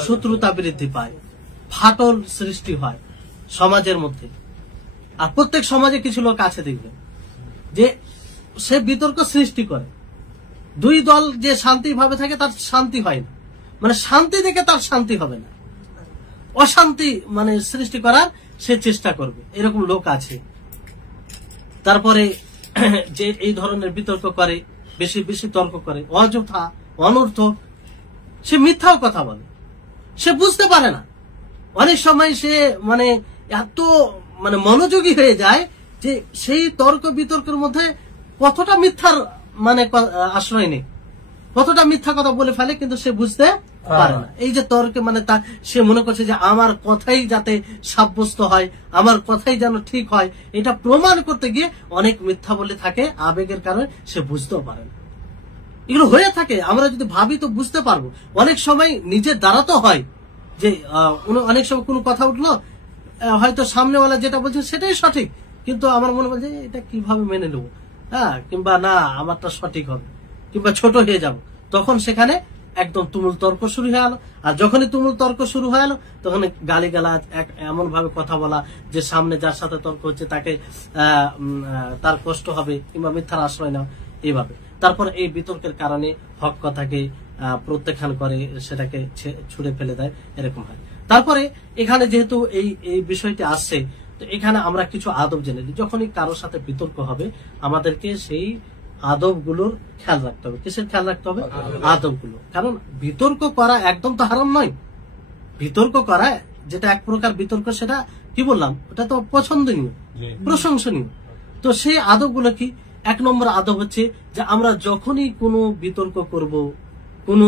শত্রুতা বৃদ্ধি পায়, ফাটল সৃষ্টি হয় সমাজের মধ্যে। আর প্রত্যেক সমাজে কিছু লোক আছে দেখবেন যে সে বিতর্ক সৃষ্টি করে। দুই দল যে শান্তি ভাবে থাকে তার শান্তি হয় না, মানে শান্তি দেখে তার শান্তি হবে না, অশান্তি মানে সৃষ্টি করার সে চেষ্টা করবে, এরকম লোক আছে। তারপরে যে এই ধরনের বিতর্ক করে, বেশি বেশি তর্ক করে, অযথা অনর্থক, সে মিথ্যাও কথা বলে, সে বুঝতে পারে না। অনেক সময় সে মানে এত মানে মনোযোগী হয়ে যায় যে সেই তর্ক বিতর্কের মধ্যে কতটা মিথ্যার মানে আশ্রয় নেই, কতটা মিথ্যা কথা বলে ফেলে, কিন্তু সে বুঝতে পারে না। এই যে তর্কে মানে সে মনে করছে যে আমার কথাই যাতে সাব্যস্ত হয়, আমার কথাই যেন ঠিক হয়, এটা প্রমাণ করতে গিয়ে অনেক মিথ্যা বলে থাকে, আবেগের কারণে সে বুঝতেও পারে না। এগুলো হয়ে থাকে, আমরা যদি ভাবি তো বুঝতে পারবো। অনেক সময় নিজের দ্বারা তো হয় যে অনেক সময় কোনো কথা উঠলো, হয়তো সামনেওয়ালা যেটা বলছে সেটাই সঠিক, কিন্তু আমার মনে বলছে এটা কিভাবে মেনে নেবো, হ্যাঁ, কিংবা না আমারটা সঠিক হবে, কিংবা ছোট হয়ে যাব, তখন সেখানে একদম তুমুল তর্ক শুরু হয়ে গেল। আর যখনই তুমুল তর্ক শুরু হয়ে গেল তখন গালিগালাজ, এমন ভাবে কথা বলা যে সামনে যার সাথে তর্ক হচ্ছে তাকে তার কষ্ট হবে, কিংবা মিথ্যার আশ্রয় নেওয়া, এইভাবে। তারপর এই বিতর্কের কারণে হক কথাকে প্রত্যাখ্যান করে, সেটাকে ছুড়ে ফেলে দেয়, এরকম হয়। তারপরে এখানে যেহেতু এই বিষয়টি আসছে, তো এখানে আমরা কিছু আদব জেনে নিই। যখনই কারোর সাথে বিতর্ক হবে আমাদেরকে সেই আদবগুলোর খেয়াল রাখতে হবে। কিসের খেয়াল রাখতে হবে? আদবগুলো। কারণ বিতর্ক করা একদম তো হারাম নয়। বিতর্ক করা যেটা এক প্রকার বিতর্ক, সেটা কি বললাম, ওটা তো পছন্দনীয়, প্রশংসনীয়। তো সেই আদবগুলো কি? এক নম্বর আদব হচ্ছে যে আমরা যখনই কোনো বিতর্ক করব, কোনো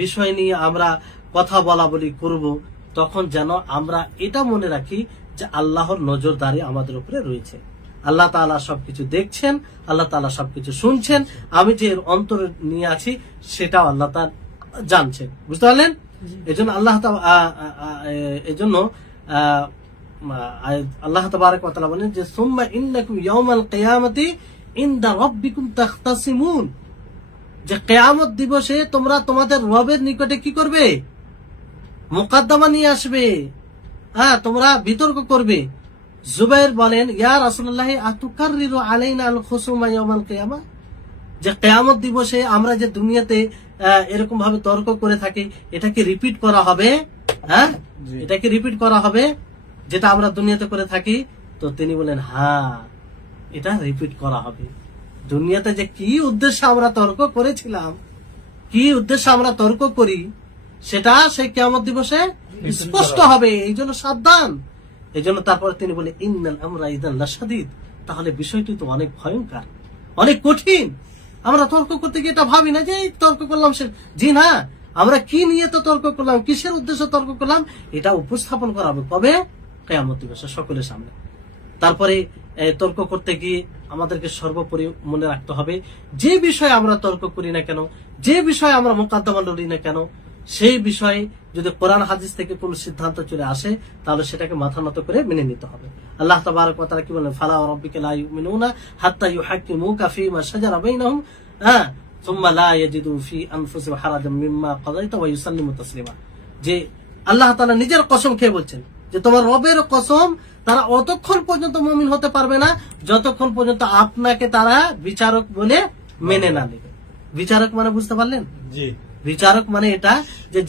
বিষয় নিয়ে আমরা কথা বলা বলি করব, তখন যেন আমরা এটা মনে রাখি যে আল্লাহর নজরদারি আমাদের উপরে রয়েছে। আল্লাহ তাআলা সবকিছু দেখছেন, আল্লাহ তাআলা সবকিছু শুনছেন, আমি যে এর অন্তরে নিয়ে আছি সেটাও আল্লাহ তাআলা জানছেন। বুঝতে পারলেন? এজন্য আল্লাহ তাবারক ওয়া তাআলা বলেন যে সুম্মা ইন্নাকুম ইয়াউমাল কিয়ামাতি ইনদা রাব্বিকুম তাখতাসিমুন, যে কিয়ামত দিবসে তোমরা তোমাদের রবের নিকটে কি করবে? মুকদ্দমা নিয়ে আসবে, হ্যাঁ, তোমরা বিতর্ক করবে। জুবাইর বলেন, ইয়া রাসূলুল্লাহ আতুকাররিরু আলাইনা আল খুসুমা ইয়াউমাল কিয়ামা, যে কিয়ামত দিবসে আমরা যে দুনিয়াতে এরকম ভাবে তর্ক করে থাকি, এটাকে রিপিট করা হবে? হ্যাঁ, এটাকে রিপিট করা হবে যেটা আমরা দুনিয়াতে করে থাকি? তো তিনি বলেন, হ্যাঁ, এটা রিপিট করা হবে। দুনিয়াতে যে কি উদ্দেশ্যে আমরা তর্ক করেছিলাম, কি উদ্দেশ্যে আমরা তর্ক করি, সেটা সেই কিয়ামত দিবসে স্পষ্ট হবে। এই জন্য সাবধান। এই জন্য তারপরে তিনি বলে ইন্নাল আমরা ইদান লাশাদীদ, তাহলে বিষয়টি তো অনেক ভয়ঙ্কর, অনেক কঠিন। আমরা তর্ক করতে গিয়ে এটা ভাবি না যে তর্ক করলাম, জি না, আমরা কি নিয়ে তো তর্ক করলাম, কিসের উদ্দেশ্যে তর্ক করলাম, এটা উপস্থাপন করা হবে কবে? কিয়ামত দিবসে সকলের সামনে। তারপরে তর্ক করতে গিয়ে আমাদেরকে সর্বোপরি মনে রাখতে হবে, যে বিষয়ে আমরা তর্ক করি না কেন, যে বিষয়ে আমরা মোকদ্দমা লড়ি না কেন, সেই বিষয়ে যদি কোরআন হাদিস থেকে কোন সিদ্ধান্ত চলে আসে তাহলে সেটাকে মাথা নত করে মেনে নিতে হবে। আল্লাহ তাবারক ওয়া তাআলা কি বলেন, ফালা রাব্বিকা লা ইউমিনুনা হাত্তা ইউহাক্কিমুকা ফীমা শাজারা বাইনাহুম সুম্মা লা ইয়াজিদু ফি আনফুসিহিম হারাজাম মিম্মা কাযাইতা ওয়া ইউসাল্লিমু তাসলিমা। যে আল্লাহ তাআলা নিজের কসম খেয়ে বলছেন যে তোমার রবের কসম, তারা অতক্ষণ পর্যন্ত মুমিন হতে পারবে না যতক্ষণ পর্যন্ত আপনাকে তারা বিচারক বলে মেনে না নেবে। বিচারক মানে বুঝতে পারলেন? জি। বিচারক মানে এটা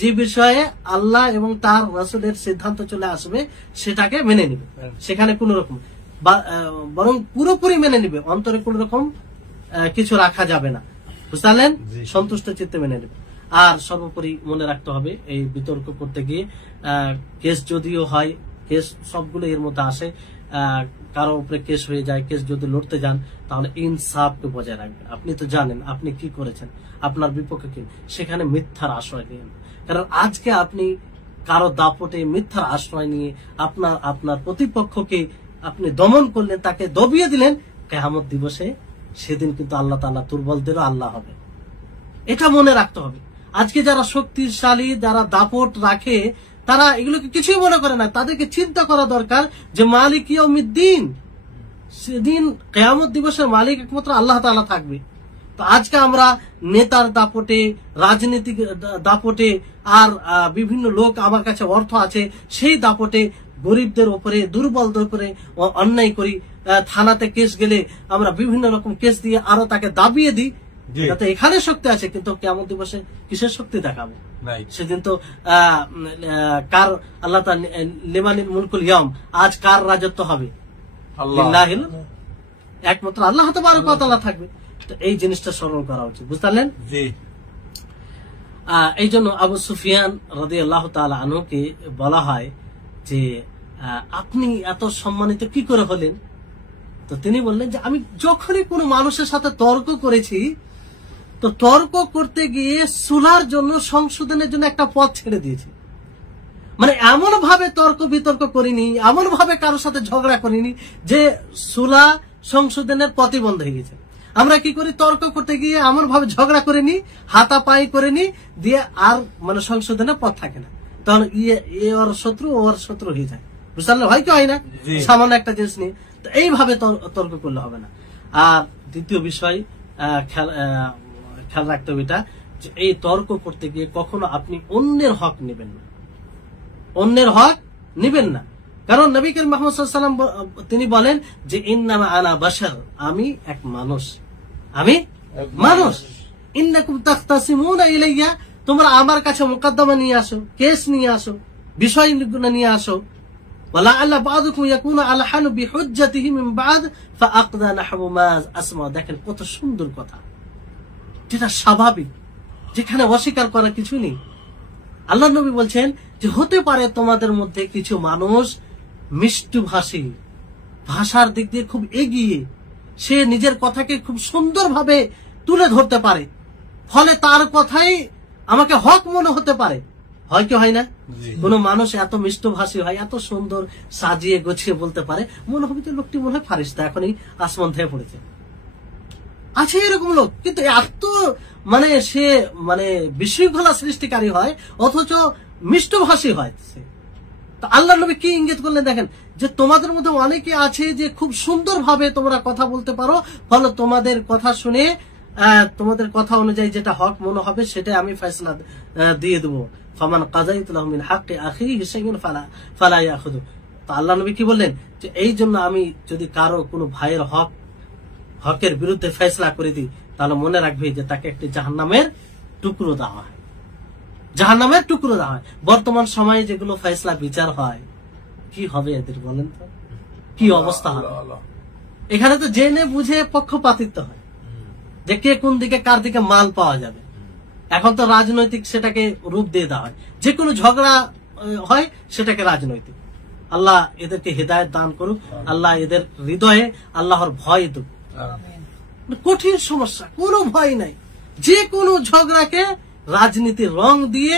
যে বিষয়ে আল্লাহ এবং তার রাসূলের সিদ্ধান্ত চলে আসবে সেটাকে মেনে নিবে, সেখানে কোন রকম বরং পুরোপুরি মেনে নিবে, অন্তরে কোন রকম কিছু রাখা যাবে না, বুঝতে পারলেন? সন্তুষ্ট চিত্তে মেনে নেবে। আর সর্বোপরি মনে রাখতে হবে, এই বিতর্ক করতে গিয়ে কেস যদিও হয়, কেস সবগুলো এর মধ্যে আসে, কারো উপরে কেস হয়ে যায়, কেস যদি লড়তে যান তাহলে ইনসাফকে বজায় রাখবেন। আপনি তো জানেন আপনি কি করেছেন, আপনার বিপক্ষে কি, সেখানে মিথ্যার আশ্রয় নিন। কারণ আজকে আপনি কারো দাপটে মিথ্যার আশ্রয় নিয়ে আপনার প্রতিপক্ষকে আপনি দমন করলেন, তাকে দবিয়ে দিলেন, কিয়ামত দিবসে সেদিন কিন্তু আল্লাহ তাআলা দুর্বলদেরও আল্লাহ হবে, এটা মনে রাখতে হবে। আজকে যারা শক্তিশালী, যারা দাপট রাখে, তারা এগুলোকে কিছুই মনে করে না। তাদেরকে চিন্তা করা দরকার যে মালিক ইয়াউমিদ্দিন, সেদিন কিয়ামত দিবসের মালিক একমাত্র আল্লাহ তাআলা থাকবে। তো আজকে আমরা নেতার দাপটে, রাজনীতিক দাপটে, আর বিভিন্ন লোক আমার কাছে অর্থ আছে সেই দাপটে গরিবদের উপরে, দুর্বলদের উপরে অন্যায় করি। থানাতে কেস গেলে আমরা বিভিন্ন রকম কেস দিয়ে আরো তাকে দাবিয়ে দিই, যাতে এখানে শক্তি আছে, কিন্তু কিয়ামত দিবসে কিসের শক্তি দেখাবো? সেদিন তো কার আল্লাহ তাআলা লিমানিল মুলকুল ইয়াউম, আজ কার রাজত্ব হবে? লিল্লাহিল, একমাত্র আল্লাহ তাবারক ওয়া তাআলা থাকবে। তো এই জিনিসটা স্মরণ করা উচিত, বুঝতে পারলেন? এই জন্য আবু সুফিয়ান রাদিয়াল্লাহু তাআলা আনহুকে বলা হয় যে আপনি এত সম্মানিত কি করে হলেন? তো তিনি বললেন যে আমি যখনই কোনো মানুষের সাথে তর্ক করেছি, তো তর্ক করতে গিয়ে সুলার জন্য, সংশোধনের জন্য একটা পথ ছেড়ে দিয়েছি। মানে এমন ভাবে তর্ক বিতর্ক করিনি, এমন ভাবে কারোর সাথে ঝগড়া করিনি যে সুলা সংশোধনের পথই বন্ধ হয়ে গেছে। আমরা কি করি, তর্ক করতে গিয়ে এমন ভাবে ঝগড়া করে নি, হাতাপাই করে নি, দিয়ে আর মানে সংশোধনের পথ থাকে না, তখন ওর শত্রু ওর শত্রু হয়ে যায়, বুঝতে পারলে? হয় কি হয় না? সামান্য একটা জিনিস নিয়ে তো এইভাবে তর্ক করলে হবে না। আর দ্বিতীয় বিষয় খেয়াল রাখতে হবে এটা, যে এই তর্ক করতে গিয়ে কখনো আপনি অন্যের হক নেবেন না, অন্যের হক নেবেন না। কারণ নবী করিম মুহাম্মদ সাল্লাল্লাহু আলাইহি ওয়াসাল্লাম তিনি বলেন যে ইন্নামা আনা বাশার, আমি এক মানুষ, আমি মানুষ। ইন্নাকুম তাখতাসিমুনা ইলাইয়া, তোমরা আমার কাছে মুকদ্দমা নিয়ে আসো, কেস নিয়ে আসো, বিষয় নিয়ে আসো। ওয়ালা আল্লাহ বা'দুকুম ইয়াকুনু আলহানু বিহুজ্জাতিহি মিন বা'দ ফাআকদা নাহু মা আসমা। দেখেন কত সুন্দর কথা, যেটা স্বাভাবিক, যেখানে অস্বীকার করার কিছু নেই। আল্লাহ নবী বলছেন যে হতে পারে তোমাদের মধ্যে কিছু মানুষ মিষ্টভাষী, ভাষার দিক দিয়ে খুব এগিয়ে, সে নিজের কথাকে খুব সুন্দরভাবে তুলে ধরতে পারে, ফলে তার কথাই আমাকে হক মনে হতে পারে। হয় কি হয় না? কোন মানুষ এত মিষ্টভাষী হয়, এত সুন্দর সাজিয়ে গুছিয়ে বলতে পারে, মনে হবে যে লোকটি মনে হয় ফারিস্তা, এখনই আসমান থেকে পড়েছে। আছে এরকম লোক, কিন্তু এত মানে সে মানে বিশৃঙ্খলা সৃষ্টিকারী হয়, অথচ মিষ্টভাষী হয় সে। তো আল্লাহ নবী কি ইঙ্গিত করলেন দেখেন, যে তোমাদের মধ্যে অনেকে আছে যে খুব সুন্দরভাবে তোমরা কথা বলতে পারো, ফলে তোমাদের কথা শুনে, তোমাদের কথা অনুযায়ী যেটা হক মনে হবে সেটা আমি ফয়সালা দিয়ে দেবো। ফামান কাযাইতু লাহু মিন হাক্কি আখিহি শাইউন ফালা ইয়াখুযু। তো আল্লাহ নবী কি বললেন, যে এই জন্য আমি যদি কারো কোনো ভাইয়ের হকের বিরুদ্ধে ফয়সালা করে দিই, তাহলে মনে রাখবে যে তাকে একটি জাহান্নামের টুকরো দেওয়া হয়, জাহান্নামের টুকরো দেওয়া হয়। বর্তমান সময়ে যেগুলো ফয়সালা বিচার হয়, কি হবে এদের বলেন তো, কি অবস্থা হবে? এখানে তো জেনে বুঝে পক্ষপাতিত্ব হয়, যে কে কোন দিকে কার দিকে মাল পাওয়া যাবে। এখন তো রাজনৈতিক সেটাকে রূপ দিয়ে দেওয়া হয়, যে কোনো ঝগড়া হয় সেটাকে রাজনৈতিক। আল্লাহ এদেরকে হেদায়েত দান করুক, আল্লাহ এদের হৃদয়ে আল্লাহর ভয় দেব। কঠিন সমস্যা, কোনো ভয় নাই, যে কোনো ঝগড়াকে রাজনীতির রং দিয়ে,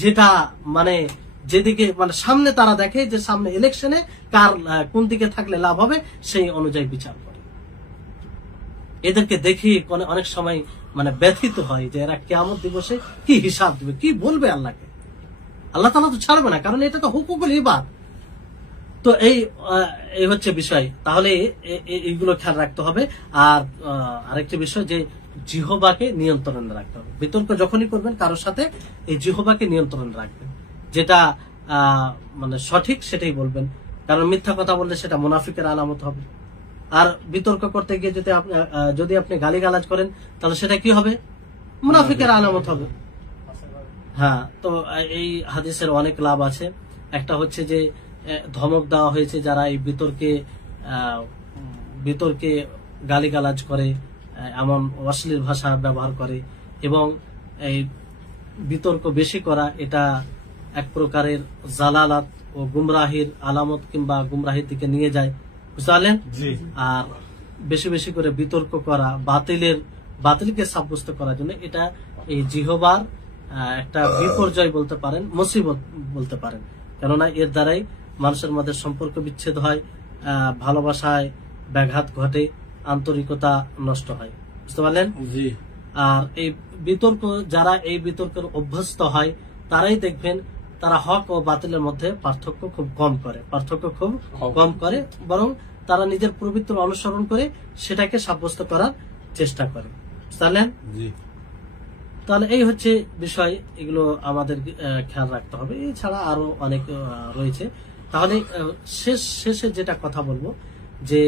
যেটা মানে যেদিকে মানে সামনে তারা দেখে যে সামনে ইলেকশনে কার কোন দিকে থাকলে লাভ হবে, সেই অনুযায়ী বিচার করে। এদেরকে দেখে অনেক সময় মানে ব্যথিত হয় যে এরা কিয়ামত দিবসে কি হিসাব দিবে, কি বলবে আল্লাহকে। আল্লাহ তাআলা তো ছাড়বে না, কারণ এটা তো হুকুকুল ইবাদ। তো এই হচ্ছে বিষয়। তাহলে এইগুলো খেয়াল রাখতে হবে। আর আরেকটি বিষয় যে জিহ্বাকে নিয়ন্ত্রণে রাখতে হবে। বিতর্ক যখনই করবেন কারোর সাথে এই জিহ্বাকে নিয়ন্ত্রণে রাখবেন, যেটা মানে সঠিক সেটাই বলবেন, কারণ মিথ্যা কথা বললে সেটা মুনাফিকের আলামত হবে। আর বিতর্ক করতে গিয়ে যদি আপনি গালিগালাজ করেন তাহলে সেটা কি হবে? মুনাফিকের আলামত হবে। হ্যাঁ, তো এই হাদিসের অনেক লাভ আছে। একটা হচ্ছে যে ধমক দেওয়া হয়েছে যারা এই বিতর্কে গালিগালাজ করে, এমন অশ্লীল ভাষা ব্যবহার করে এবং এই বিতর্ক বেশি করা, এটা এক প্রকারের জালালাত ও গুমরাহির আলামত কিংবা গুমরাহির দিকে নিয়ে যায়, বুঝতে পারলেন? আর বেশি বেশি করে বিতর্ক করা বাতিলকে সাব্যস্ত করার জন্য এটা এই জিহ্বার একটা বিপর্যয় বলতে পারেন, মুসিবত বলতে পারেন। কেননা এর দ্বারাই মানুষের মধ্যে সম্পর্ক বিচ্ছেদ হয়, ভালোবাসায় ব্যাঘাত ঘটে, আন্তরিকতা নষ্ট হয়, বুঝতে পারলেন? আর এই যারা এই বিতর্কের অভ্যস্ত হয় তারাই দেখবেন তারা হক ও বাতিলের মধ্যে পার্থক্য খুব কম করে, বরং তারা নিজের প্রবৃত্তি অনুসরণ করে সেটাকে সাব্যস্ত করার চেষ্টা করে, বুঝতে পারলেন? তাহলে এই হচ্ছে বিষয়, এগুলো আমাদের খেয়াল রাখতে হবে। এছাড়া আরো অনেক রয়েছে। তাহলে শেষে যেটা কথা বলবো যে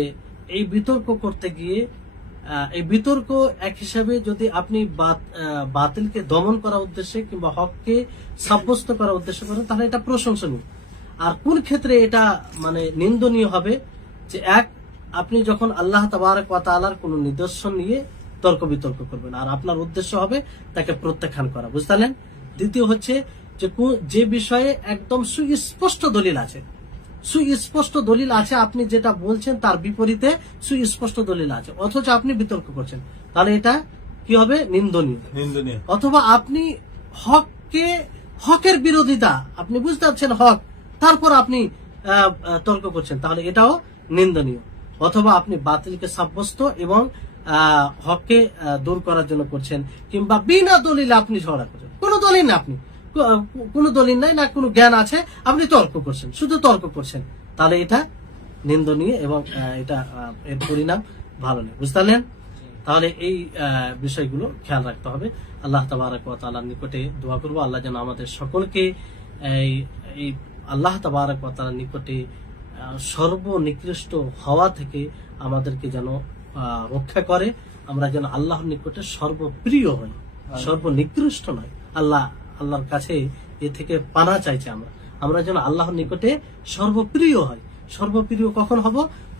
এই বিতর্ক করতে গিয়ে এই বিতর্ক এক হিসাবে যদি আপনি বাতিলকে দমন করার উদ্দেশ্যে কিংবা হককে সাব্যস্ত করার উদ্দেশ্যে করেন তাহলে এটা প্রশংসনীয়। আর কোন ক্ষেত্রে এটা মানে নিন্দনীয় হবে যে আপনি যখন আল্লাহ তাবারক ওয়া তাআলার কোন নিদর্শন নিয়ে তর্ক বিতর্ক করবেন আর আপনার উদ্দেশ্য হবে তাকে প্রত্যাখ্যান করা, বুঝতে পারলেন? দ্বিতীয় হচ্ছে যে বিষয়ে একদম সুস্পষ্ট দলিল আছে, আপনি যেটা বলছেন তার বিপরীতে সুস্পষ্ট দলিল আছে, অথচ আপনি বিতর্ক করছেন, তাহলে এটা কি হবে? নিন্দনীয়। অথবা আপনি হকের বিরোধিতা, আপনি বুঝতে পারছেন হক, তারপর আপনি তর্ক করছেন, তাহলে এটাও নিন্দনীয়। অথবা আপনি বাতিলকে সাব্যস্ত এবং হককে দূর করার জন্য করছেন, কিংবা বিনা দলিলে আপনি ঝগড়া করছেন, কোনো দলিল না, আপনি কোনো দলিল নাই না, কোনো জ্ঞান আছে, আপনি তর্ক করছেন, শুধু তর্ক করছেন, তাহলে এটা নিন্দনীয় এবং এটা এর পরিণাম ভালো নেই, বুঝতে পারলেন? তাহলে এই বিষয়গুলো খেয়াল রাখতে হবে। আল্লাহ তাবারক ওয়া তাআলার নিকটে দোয়া করব আল্লাহ যেন আমাদের সকলকে এই আল্লাহ তাবারক ওয়া তাআলার নিকটে সর্বনিকৃষ্ট হওয়া থেকে আমাদেরকে যেন রক্ষা করে, আমরা যেন আল্লাহর নিকটে সর্বপ্রিয় হই, সর্বনিকৃষ্ট নয়। আল্লাহর কাছে এ থেকে পানা চাইছে আমরা যেন আল্লাহর নিকটে সর্বপ্রিয় হয়। সর্বপ্রিয় কখন হব?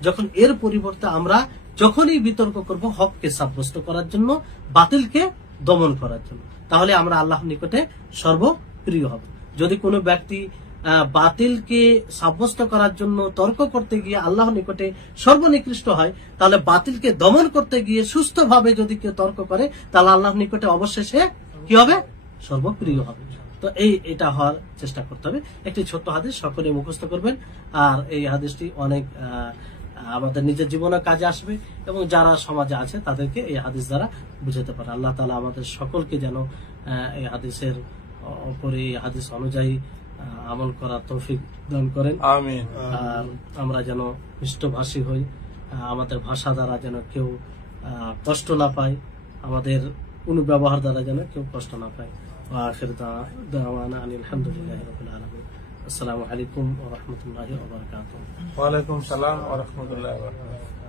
যখন এর পরিবর্তে আমরা যখনই বিতর্ক করব হককে সাব্যস্ত করার জন্য, বাতিলকে দমন করার জন্য, তাহলে আমরা আল্লাহর নিকটে সর্বপ্রিয় হব। যদি কোনো ব্যক্তি বাতিলকে সাব্যস্ত করার জন্য তর্ক করতে গিয়ে আল্লাহর নিকটে সর্বনিকৃষ্ট হয়, তাহলে বাতিলকে দমন করতে গিয়ে সুস্থভাবে যদি কেউ তর্ক করে তাহলে আল্লাহর নিকটে অবশেষে কি হবে? সর্বপ্রিয় হবে। তো এটা হওয়ার চেষ্টা করতে হবে। একটি ছোট্ট হাদিস সকলে মুখস্থ করবেন, আর এই হাদিসটি অনেক আমাদের নিজের জীবনে কাজে আসবে এবং যারা সমাজে আছে তাদেরকে এই হাদিস দ্বারা বুঝাতে পারে। আল্লাহ তাআলা আমাদের সকলকে যেন এই হাদিসের উপরে, এই হাদিস অনুযায়ী আমল করার তৌফিক দান করেন। আমিন। আর আমরা যেন মিষ্টভাষী হই, আমাদের ভাষা দ্বারা যেন কেউ কষ্ট না পায়, আমাদের কোন ব্যবহার দ্বারা যেন কেউ কষ্ট না পায়। আখির দাওয়ানা আলহামদুলিল্লাহি রাব্বিল আলামিন। আসসালামু আলাইকুম ওয়া রাহমাতুল্লাহি ওয়া বারাকাতুহু। ওয়া আলাইকুম সালাম ওয়া রাহমাতুল্লাহি ওয়া বারাকাতুহু।